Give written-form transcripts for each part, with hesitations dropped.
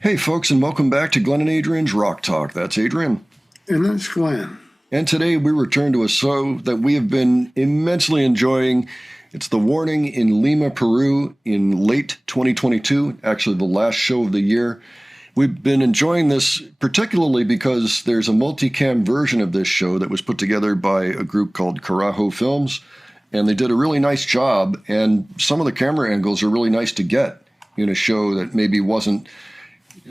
Hey, folks, and welcome back to Glenn and Adrian's Rock Talk. That's Adrian. And that's Glenn. And today we return to a show that we have been immensely enjoying. It's The Warning in Lima, Peru in late 2022, actually the last show of the year. We've been enjoying this particularly because there's a multicam version of this show that was put together by a group called Carajo Films, and they did a really nice job, and some of the camera angles are really nice to get in a show that maybe wasn't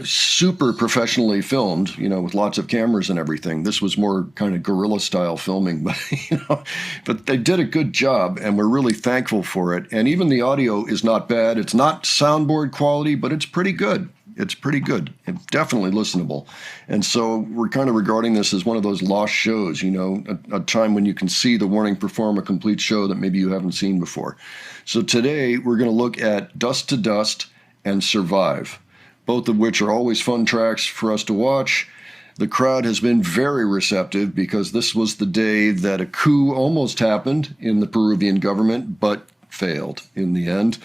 super professionally filmed, with lots of cameras and everything. This was more kind of guerrilla style filming, but they did a good job, and we're really thankful for it. And even the audio is not bad. It's not soundboard quality, but it's pretty good. It's pretty good. It's definitely listenable. And so we're kind of regarding this as one of those lost shows, a time when you can see The Warning perform a complete show that maybe you haven't seen before. So today we're going to look at Dust to Dust and Survive, both of which are always fun tracks for us to watch. The crowd has been very receptive because this was the day that a coup almost happened in the Peruvian government, but failed in the end.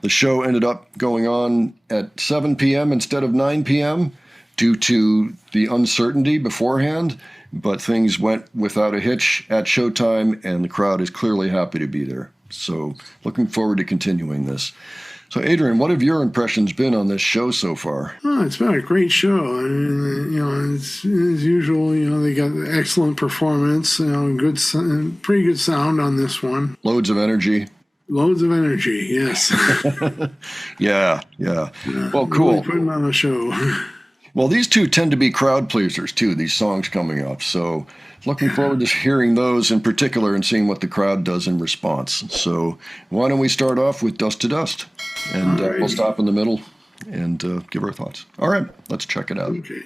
The show ended up going on at 7 p.m. instead of 9 p.m. due to the uncertainty beforehand, but things went without a hitch at showtime, and the crowd is clearly happy to be there. So looking forward to continuing this. So, Adrian, what have your impressions been on this show so far? Oh, it's been a great show. It's as usual. They got excellent performance. Pretty good sound on this one. Loads of energy. Loads of energy. Yes. Yeah. Well, cool. Really putting on a show. Well, these two tend to be crowd pleasers too. These songs coming up. So, looking forward to hearing those in particular and seeing what the crowd does in response. So, why don't we start off with Dust to Dust? And we'll stop in the middle and give our thoughts. All right, let's check it out. Okay.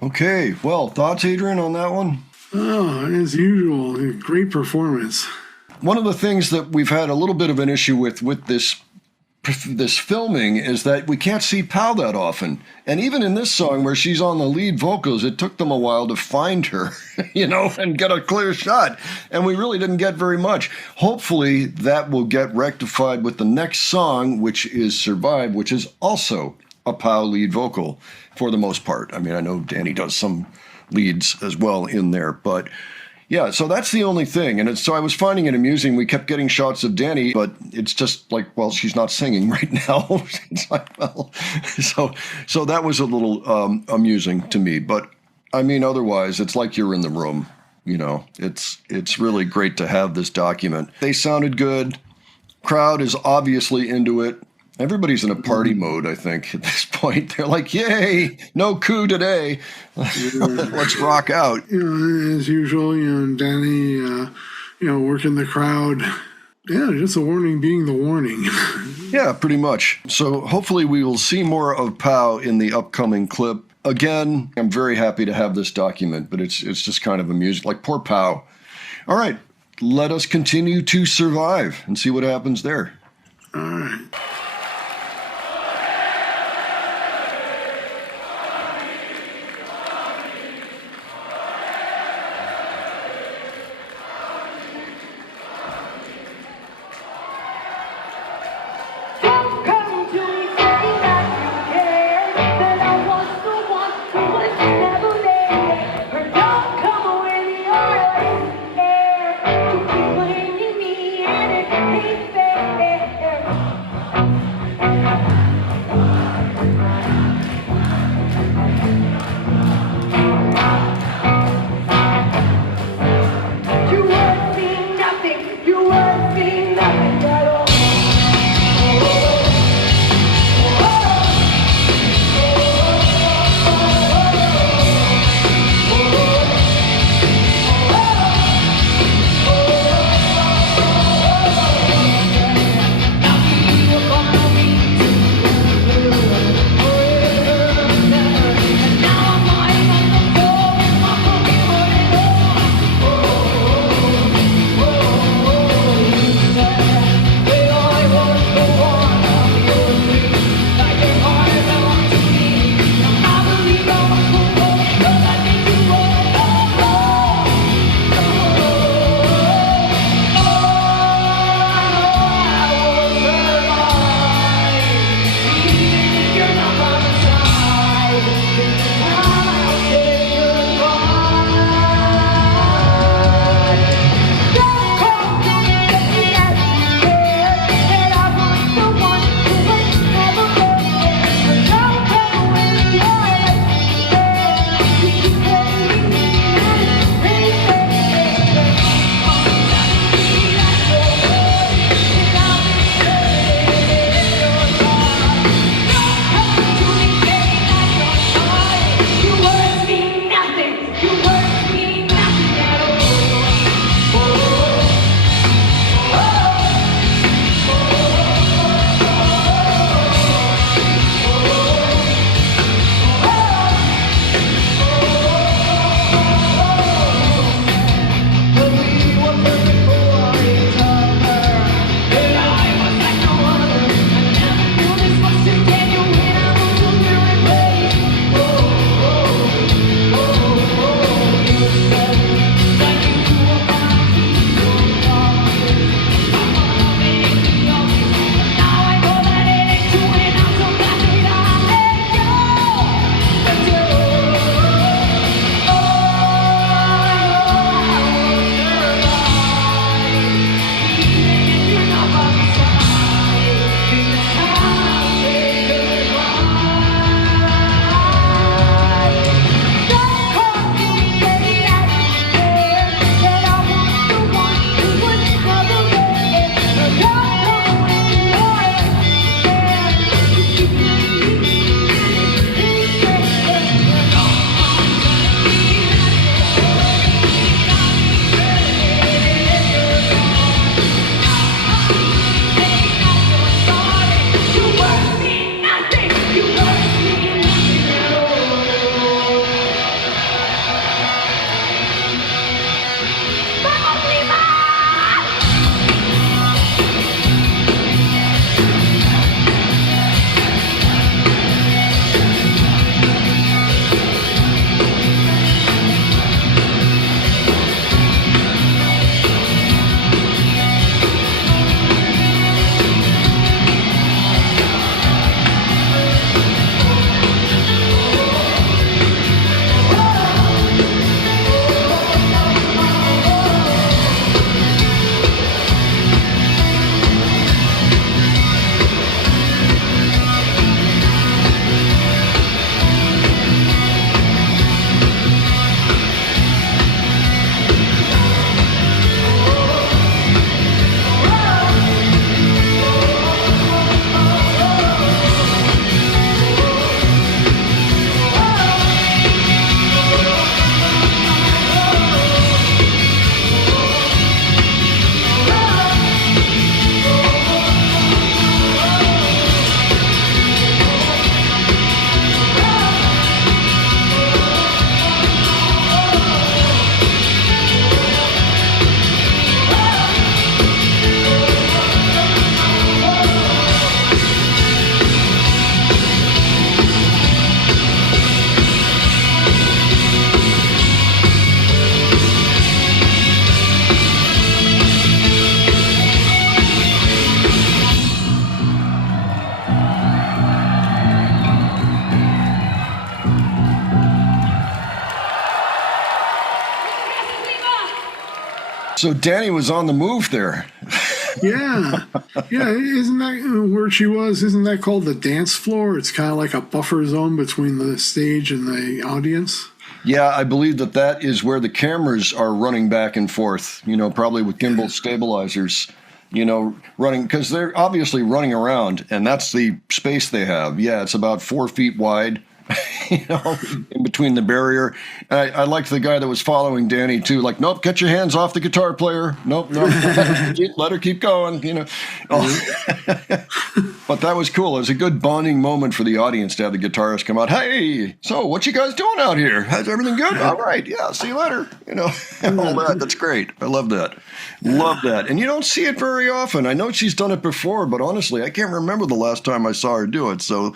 Okay, well, thoughts, Adrian, on that one? Oh, as usual, great performance. One of the things that we've had a little bit of an issue with this filming is that we can't see Pal that often. And even in this song where she's on the lead vocals, it took them a while to find her, and get a clear shot. And we really didn't get very much. Hopefully that will get rectified with the next song, which is Survive, which is also a Pal lead vocal for the most part. I mean, I know Danny does some leads as well in there, but yeah, so that's the only thing. And so I was finding it amusing. We kept getting shots of Danny, but it's just like, well, she's not singing right now. It's like, well, so that was a little amusing to me. But I mean, otherwise, it's like you're in the room. It's really great to have this document. They sounded good. Crowd is obviously into it. Everybody's in a party mode, I think, at this point. They're like, yay, no coup today. Let's rock out. As usual, Danny, working the crowd. Yeah, just a warning being the warning. Yeah, pretty much. So hopefully we will see more of Pow in the upcoming clip. Again, I'm very happy to have this document, but it's just kind of amusing. Like, poor Pow. All right, let us continue to survive and see what happens there. All right. So Danny was on the move there. Yeah, yeah. Isn't that where she was? Isn't that called the dance floor? It's kind of like a buffer zone between the stage and the audience. Yeah, I believe that is where the cameras are running back and forth, probably with gimbal stabilizers, running, because they're obviously running around, and that's the space they have. Yeah, it's about 4 feet wide, in between the barrier. And I liked the guy that was following Danny, too. Like, nope, get your hands off the guitar player. Nope, let her keep going, But that was cool. It was a good bonding moment for the audience to have the guitarist come out. Hey, so what you guys doing out here? Is everything good? All right. Yeah, see you later. All that. That's great. I love that. Love that. And you don't see it very often. I know she's done it before, but honestly, I can't remember the last time I saw her do it. So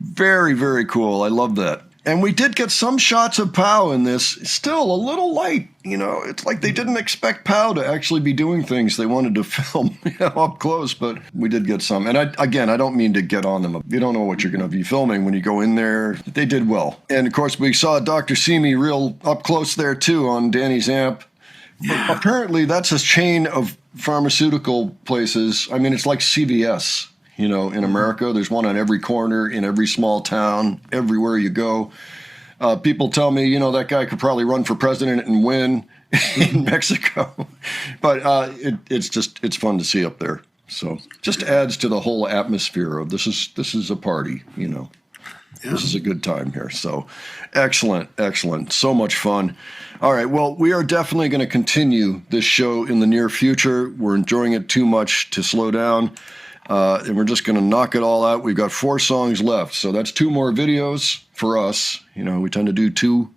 very, very cool. I love that. And we did get some shots of Pow in this. Still a little light, It's like they didn't expect Pow to actually be doing things they wanted to film up close, but we did get some. And I don't mean to get on them. You don't know what you're going to be filming when you go in there. They did well. And of course, we saw Dr. Simi real up close there too on Danny's amp. But apparently, that's a chain of pharmaceutical places. I mean, it's like CVS. In America, there's one on every corner, in every small town, everywhere you go. People tell me, that guy could probably run for president and win in Mexico. But it's fun to see up there. So just adds to the whole atmosphere of this is a party, Yeah. This is a good time here. So excellent. So much fun. All right. Well, we are definitely going to continue this show in the near future. We're enjoying it too much to slow down. And we're just going to knock it all out. We've got 4 songs left. So that's 2 more videos for us. We tend to do 2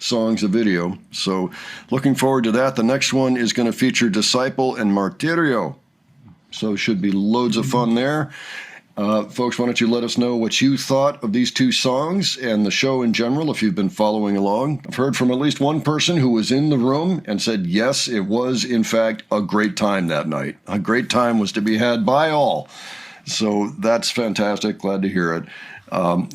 songs a video. So looking forward to that. The next one is going to feature Disciple and Martirio. So should be loads of fun there. Folks, why don't you let us know what you thought of these 2 songs and the show in general if you've been following along. I've heard from at least one person who was in the room and said, yes, it was, in fact, a great time that night. A great time was to be had by all. So that's fantastic. Glad to hear it.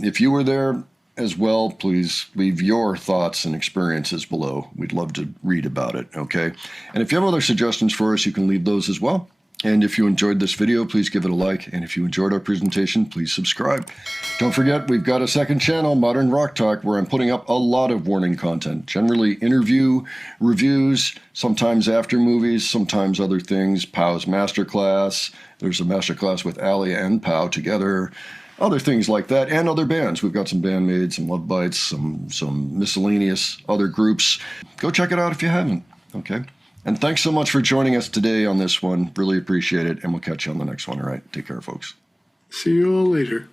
If you were there as well, please leave your thoughts and experiences below. We'd love to read about it, okay? And if you have other suggestions for us, you can leave those as well. And if you enjoyed this video, please give it a like. And if you enjoyed our presentation, please subscribe. Don't forget, we've got a second channel, Modern Rock Talk, where I'm putting up a lot of Warning content. Generally interview, reviews, sometimes after movies, sometimes other things. Pow's Masterclass. There's a masterclass with Ali and Pow together. Other things like that, and other bands. We've got some Bandmaid, some Love Bites, some miscellaneous other groups. Go check it out if you haven't, okay? And thanks so much for joining us today on this one. Really appreciate it, and we'll catch you on the next one. All right, take care, folks. See you all later.